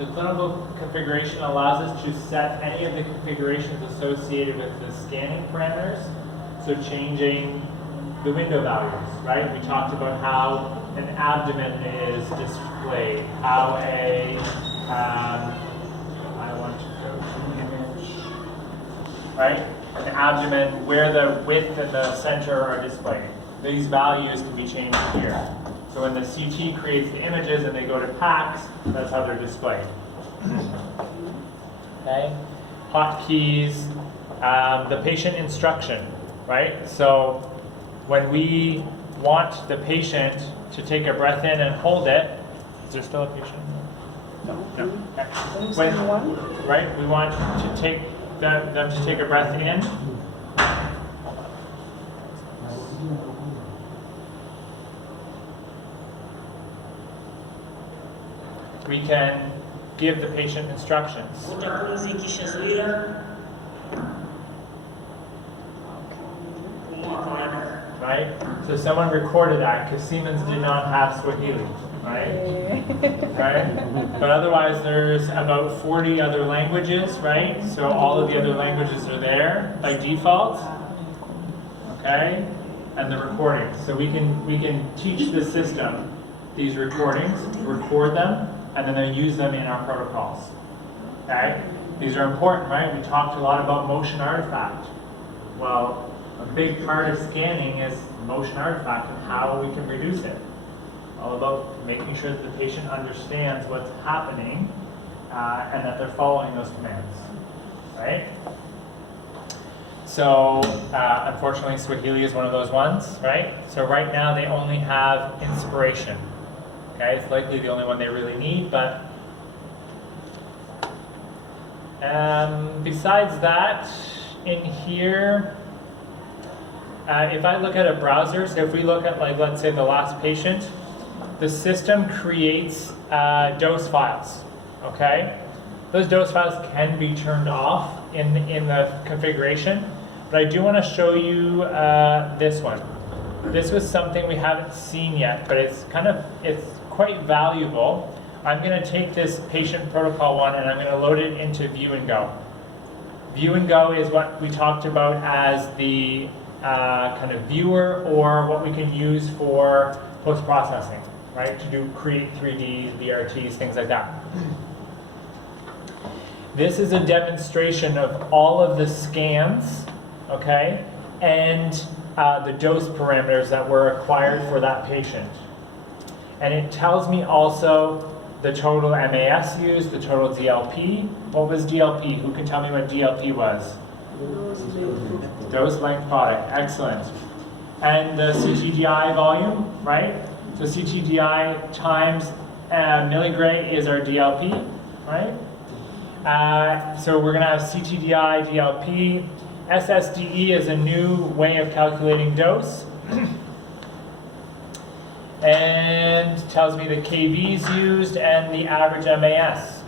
The clinical configuration allows us to set any of the configurations associated with the scanning parameters. So changing the window values, right? We talked about how an abdomen is displayed, how a, I want to go to image, right? An abdomen, where the width and the center are displayed. These values can be changed here. So when the CT creates the images and they go to PACS, that's how they're displayed. Okay? Hotkeys, the patient instruction, right? So when we want the patient to take a breath in and hold it, is there still a patient? No. Okay. Right? We want to take them to take a breath in. We can give the patient instructions. Right? So someone recorded that because Siemens did not have Swahili, right? Right? But otherwise there's about 40 other languages, right? So all of the other languages are there by default. Okay? And the recordings. So we can teach the system these recordings, record them, and then they use them in our protocols. Okay? These are important, right? We talked a lot about motion artifact. Well, a big part of scanning is motion artifact and how we can reduce it. All about making sure that the patient understands what's happening and that they're following those commands, right? So, unfortunately, Swahili is one of those ones, right? So right now they only have inspiration. Okay, it's likely the only one they really need, but besides that, in here, if I look at a browser, so if we look at, like, let's say the last patient, the system creates dose files, okay? Those dose files can be turned off in the configuration, but I do want to show you this one. This was something we haven't seen yet, but it's quite valuable. I'm going to take this patient protocol one and I'm going to load it into View and Go. View and Go is what we talked about as the kind of viewer, or what we can use for post-processing, right? To create 3Ds, BRTs, things like that. This is a demonstration of all of the scans, okay, and the dose parameters that were acquired for that patient. And it tells me also the total MAS used, the total DLP. What was DLP? Who can tell me what DLP was? Dose length product, excellent. And the CTDI volume, right? So CTDI times milligray is our DLP, right? So we're going to have CTDI, DLP. SSDE is a new way of calculating dose. And tells me the KVs used and the average MAS.